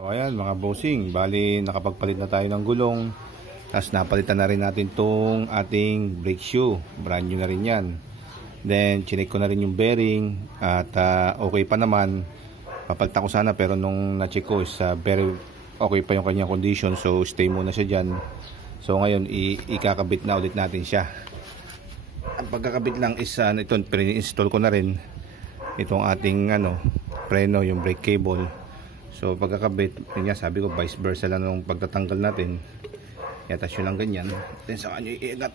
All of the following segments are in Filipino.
So ayan mga bossing, bali nakapagpalit na tayo ng gulong. Tapos napalitan na rin natin tong ating brake shoe. Brand new na rin yan. Then chinek ko na rin yung bearing. At okay pa naman. Papalitan ko sana pero nung na-check ko is very okay pa yung kanyang condition. So stay muna siya dyan. So ngayon ikakabit na ulit natin siya. Ang pagkakabit lang is ito, pre-install ko na rin itong ating preno, yung brake cable. So pagkakabit, yun nga, sabi ko vice versa lang nung pagtatanggal natin. Iatas nyo lang ganyan. Then saka nyo iingat.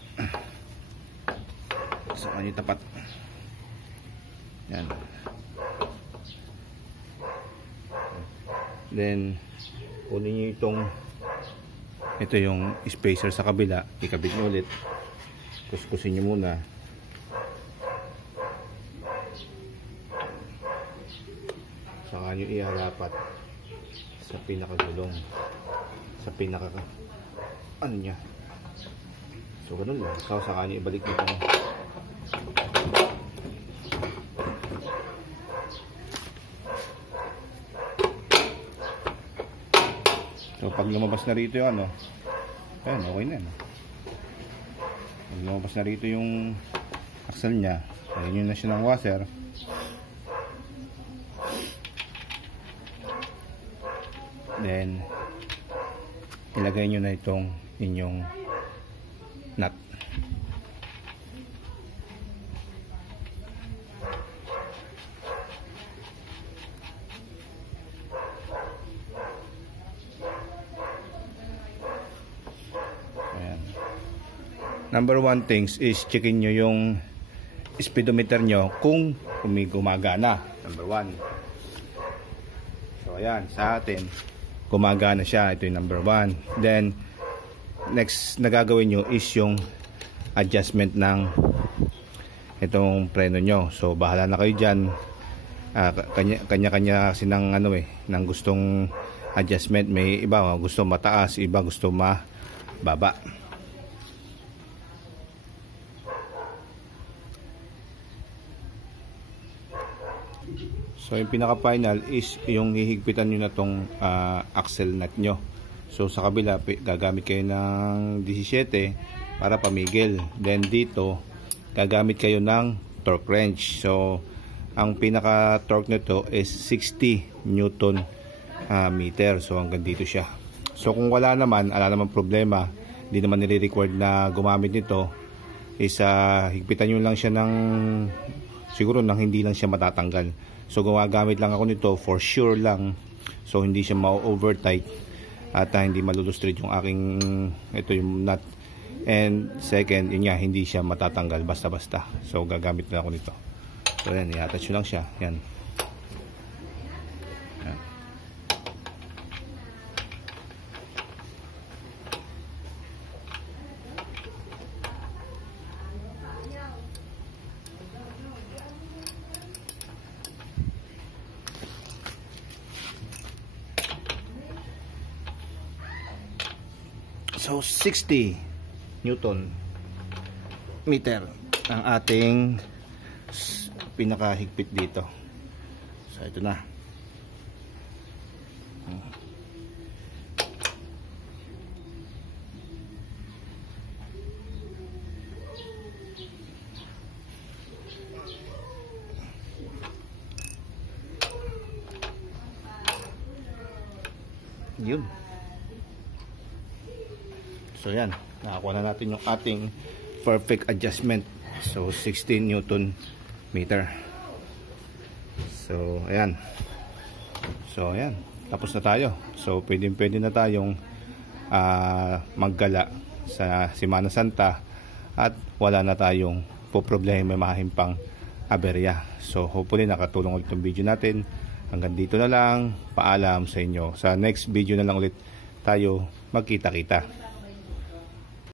Saka nyo tapat. Yan. Then kunin nyo ito yung spacer sa kabila. Ikabit nyo ulit. Kuskusin nyo muna. Saka nyo iharapat sa pinakagulong, sa pinaka niya. So ganun lang. Saka nyo ibalik nyo. So pag lumabas na rito yung ayan, okay na yan. Pag lumabas na rito yung axle nya, ayun yun na siya ng washer. Then ilagay nyo na itong inyong nut. Ayan. Number one things is checkin nyo yung speedometer nyo kung gumagana. Number one. So ayan, sa atin gumagana siya. Ito yung number one. Then next na gagawin nyo is yung adjustment ng itong preno nyo. So bahala na kayo dyan. Kanya-kanya kasi ng ng gustong adjustment. May iba gusto mataas, iba gusto mababa. So yung pinaka final is yung hihigpitan nyo na tong axle nut nyo. So sa kabila gagamit kayo ng 17 para pamigil. Then dito gagamit kayo ng torque wrench. So ang pinaka torque nito is 60 Newton meter. So hanggang dito siya. So kung wala naman problema, hindi naman nire-required na gumamit nito, is higpitan nyo lang siya ng siguro nang hindi lang siya matatanggal. So gumagamit lang ako nito for sure lang. So hindi siya ma-overtight at hindi malulustrate yung aking yung nut. And second, yun nga, hindi siya matatanggal basta-basta. So gagamit na ako nito. So yan, i-attach nyo lang siya. Yan. Yan. So 60 Newton meter ang ating pinakahigpit dito. So ito na. Yun. So yan, nakakuha na natin yung ating perfect adjustment. So 16 Newton meter. So ayan. So ayan, tapos na tayo. So pwede na tayong maggala sa Semana Santa at wala na tayong problemahin pang aberya. So hopefully nakatulong ulit yung video natin. Hanggang dito na lang. Paalam sa inyo. Sa next video na lang ulit tayo magkita-kita.